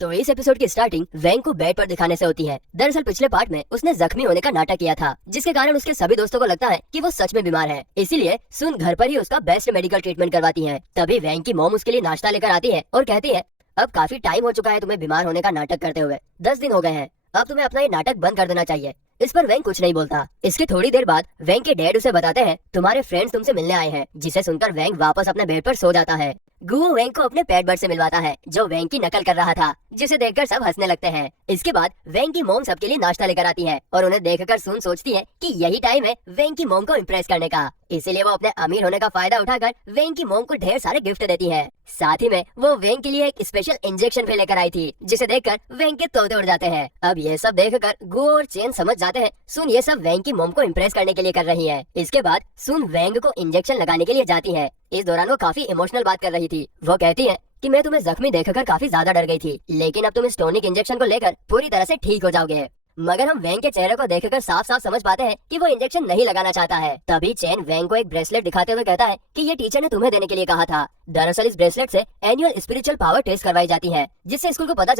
तो इस एपिसोड की स्टार्टिंग वैंग को बेड पर दिखाने से होती है। दरअसल पिछले पार्ट में उसने जख्मी होने का नाटक किया था, जिसके कारण उसके सभी दोस्तों को लगता है कि वो सच में बीमार है। इसीलिए सुन घर पर ही उसका बेस्ट मेडिकल ट्रीटमेंट करवाती है। तभी वैंग की मॉम उसके लिए नाश्ता लेकर आती है और कहती है, अब काफी टाइम हो चुका है तुम्हें बीमार होने का नाटक करते हुए, 10 दिन हो गए हैं, अब तुम्हें अपना ये नाटक बंद कर देना चाहिए। इस पर वैंग कुछ नहीं बोलता। इसके थोड़ी देर बाद वैंग के डैड उसे बताते हैं, तुम्हारे फ्रेंड्स तुमसे मिलने आए हैं, जिसे सुनकर वैंग वापस अपने बेड पर सो जाता है। गुओ वैंग को अपने पेट बर्ड से मिलवाता है, जो वैंग की नकल कर रहा था, जिसे देखकर सब हंसने लगते हैं। इसके बाद वैंग की मॉम सबके लिए नाश्ता लेकर आती है और उन्हें देखकर सुन सोचती है कि यही टाइम है वैंग की मॉम को इम्प्रेस करने का। इसीलिए वो अपने अमीर होने का फायदा उठाकर वैंग की मॉम को ढेर सारे गिफ्ट देती है। साथ ही में वो वैंग के लिए एक स्पेशल इंजेक्शन भी लेकर आई थी, जिसे देखकर वैंग के तोते उड़ जाते हैं। अब ये सब देखकर गुओ और चेन समझ जाते हैं सुन ये सब वैंग की मॉम को इम्प्रेस करने के लिए कर रही है। इसके बाद सुन वैंग को इंजेक्शन लगाने के लिए जाती है। इस दौरान वो काफी इमोशनल बात कर रही थी। वो कहती है कि मैं तुम्हें जख्मी देखकर काफी ज्यादा डर गई थी, लेकिन अब तुम इस टॉनिक इंजेक्शन को लेकर पूरी तरह से ठीक हो जाओगे। मगर हम वैंग के चेहरे को देखकर साफ साफ समझ पाते हैं कि वो इंजेक्शन नहीं लगाना चाहता है। तभी चेन वैंग को एक ब्रेसलेट दिखाते हुए कहता है कि ये टीचर ने तुम्हें देने के लिए कहा था। दरअसल इस ब्रेसलेट से एनुअल स्पिरिचुअल पावर टेस्ट करवाई जाती है, जिससे स्कूल को पता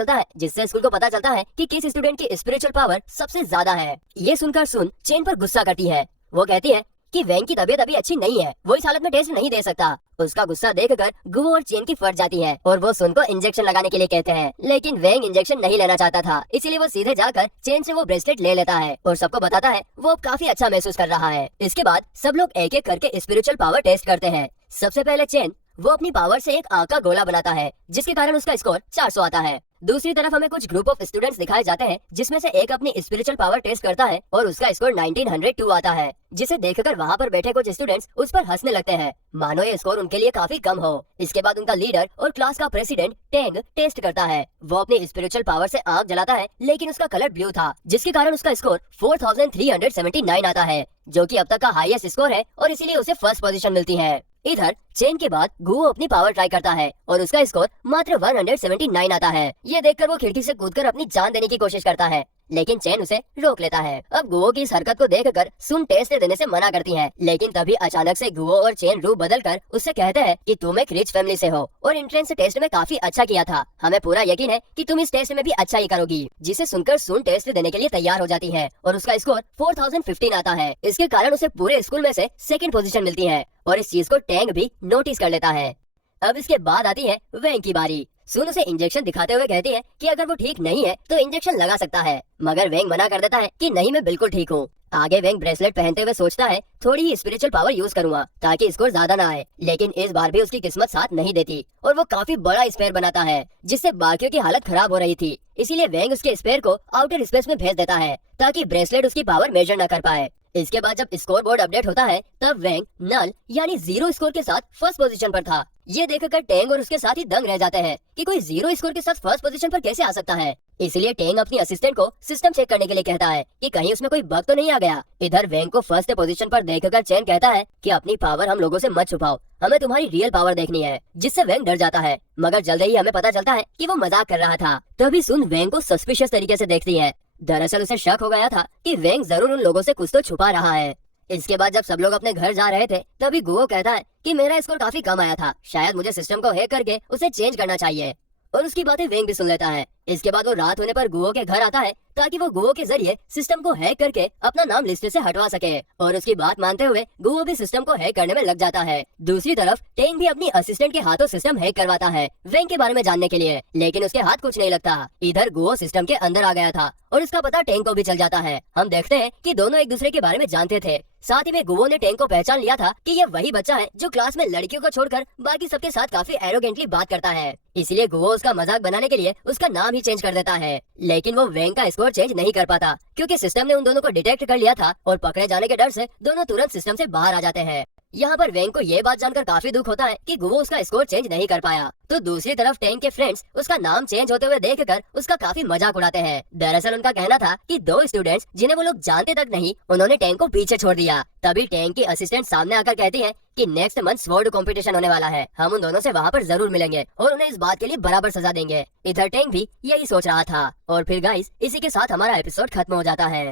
चलता है कि किस स्टूडेंट की स्पिरिचुअल पावर सबसे ज्यादा है। ये सुनकर सुन चेन पर गुस्सा करती है। वो कहती है कि वैंग की तबीयत अभी अच्छी नहीं है, वो इस हालत में टेस्ट नहीं दे सकता। उसका गुस्सा देखकर गुओ और चेन की फट जाती है और वो सुन को इंजेक्शन लगाने के लिए कहते हैं, लेकिन वैंग इंजेक्शन नहीं लेना चाहता था, इसीलिए वो सीधे जाकर चेन से वो ब्रेसलेट ले लेता है और सबको बताता है वो अब काफी अच्छा महसूस कर रहा है। इसके बाद सब लोग एक एक करके स्पिरिचुअल पावर टेस्ट करते हैं। सबसे पहले चेन वो अपनी पावर से एक आग का गोला बनाता है, जिसके कारण उसका स्कोर 400 आता है। दूसरी तरफ हमें कुछ ग्रुप ऑफ स्टूडेंट्स दिखाए जाते हैं, जिसमें से एक अपनी स्पिरिचुअल पावर टेस्ट करता है और उसका स्कोर 1902 आता है, जिसे देखकर वहाँ पर बैठे कुछ स्टूडेंट्स उस पर हंसने लगते हैं, मानो ये स्कोर उनके लिए काफी कम हो। इसके बाद उनका लीडर और क्लास का प्रेसिडेंट टेंग टेस्ट करता है। वो अपनी स्पिरिचुअल पावर से आग जलाता है, लेकिन उसका कलर ब्लू था, जिसके कारण उसका स्कोर 4379 आता है, जो कि अब तक का हाईएस्ट स्कोर है और इसीलिए उसे फर्स्ट पोजीशन मिलती है। इधर चेन के बाद गुओ अपनी पावर ट्राई करता है और उसका स्कोर मात्र 179 आता है। ये देखकर वो खिड़की से कूदकर अपनी जान देने की कोशिश करता है, लेकिन चेन उसे रोक लेता है। अब गुओ की इस हरकत को देखकर सुन टेस्ट देने से मना करती है, लेकिन तभी अचानक से गुओ और चेन रूप बदलकर उससे कहते हैं कि तुम एक रिच फैमिली से हो और एंट्रेंस टेस्ट में काफी अच्छा किया था, हमें पूरा यकीन है कि तुम इस टेस्ट में भी अच्छा ही करोगी। जिसे सुनकर सुन टेस्ट देने के लिए तैयार हो जाती है और उसका स्कोर 4015 आता है। इसके कारण उसे पूरे स्कूल में से सेकंड पोजीशन मिलती है और इस चीज को टैंग भी नोटिस कर लेता है। अब इसके बाद आती है वैंग की बारी। सुन उसे इंजेक्शन दिखाते हुए कहती है कि अगर वो ठीक नहीं है तो इंजेक्शन लगा सकता है, मगर वैंग मना कर देता है कि नहीं मैं बिल्कुल ठीक हूँ। आगे वैंग ब्रेसलेट पहनते हुए सोचता है थोड़ी ही स्पिरिचुअल पावर यूज करूंगा ताकि स्कोर ज्यादा ना आए, लेकिन इस बार भी उसकी किस्मत साथ नहीं देती और वो काफी बड़ा स्पेयर बनाता है, जिससे बाकियों की हालत खराब हो रही थी। इसीलिए वैंग उसके स्पेयर को आउटर स्पेस में भेज देता है ताकि ब्रेसलेट उसकी पावर मेजर न कर पाए। इसके बाद जब स्कोर बोर्ड अपडेट होता है तब वैंग नल यानी 0 स्कोर के साथ फर्स्ट पोजीशन पर था। ये देखकर टेंग और उसके साथ ही दंग रह जाते हैं कि कोई 0 स्कोर के साथ फर्स्ट पोजीशन पर कैसे आ सकता है। इसलिए टेंग अपनी असिस्टेंट को सिस्टम चेक करने के लिए कहता है कि कहीं उसमें कोई बग तो नहीं आ गया। इधर वैंग को फर्स्ट पोजीशन पर देखकर चेन कहता है कि अपनी पावर हम लोगों से मत छुपाओ, हमें तुम्हारी रियल पावर देखनी है, जिससे वैंग डर जाता है, मगर जल्द ही हमें पता चलता है कि वो मजाक कर रहा था। तभी सुन वैंग को सस्पिशियस तरीके से देखती है। दरअसल उसे शक हो गया था कि वैंग जरूर उन लोगों से कुछ तो छुपा रहा है। इसके बाद जब सब लोग अपने घर जा रहे थे तभी गुओ कहता है कि मेरा स्कोर काफी कम आया था, शायद मुझे सिस्टम को हैक करके उसे चेंज करना चाहिए, और उसकी बातें वैंग भी सुन लेता है। इसके बाद वो रात होने पर गुओ के घर आता है ताकि वो गुओ के जरिए सिस्टम को हैक करके अपना नाम लिस्ट से हटवा सके, और उसकी बात मानते हुए गुओ भी सिस्टम को हैक करने में लग जाता है। दूसरी तरफ टेंग भी अपनी असिस्टेंट के हाथों सिस्टम हैक करवाता है वैंग के बारे में जानने के लिए, लेकिन उसके हाथ कुछ नहीं लगता। इधर गुओ सिस्टम के अंदर आ गया था और इसका पता टेंग को भी चल जाता है। हम देखते हैं कि दोनों एक दूसरे के बारे में जानते थे। साथ ही में गुओ ने टेंग को पहचान लिया था कि ये वही बच्चा है जो क्लास में लड़कियों को छोड़कर बाकी सबके साथ काफी एरोगेंटली बात करता है। इसलिए गुओ उसका मजाक बनाने के लिए उसका नाम ही चेंज कर देता है, लेकिन वो वैंग का स्कोर चेंज नहीं कर पाता क्योंकि सिस्टम ने उन दोनों को डिटेक्ट कर लिया था और पकड़े जाने के डर से दोनों तुरंत सिस्टम से बाहर आ जाते हैं। यहाँ पर वैंग को ये बात जानकर काफी दुख होता है कि गुओ उसका स्कोर चेंज नहीं कर पाया। तो दूसरी तरफ टेंग के फ्रेंड्स उसका नाम चेंज होते हुए देखकर उसका काफी मजाक उड़ाते हैं। दरअसल उनका कहना था कि 2 स्टूडेंट्स जिन्हें वो लोग जानते तक नहीं, उन्होंने टेंग को पीछे छोड़ दिया। तभी टेंग की असिस्टेंट सामने आकर कहती है कि नेक्स्ट मंथ स्वॉर्ड कंपटीशन होने वाला है, हम उन दोनों से वहाँ पर जरूर मिलेंगे और उन्हें इस बात के लिए बराबर सजा देंगे। इधर टेंग भी यही सोच रहा था। और फिर गाइस इसी के साथ हमारा एपिसोड खत्म हो जाता है।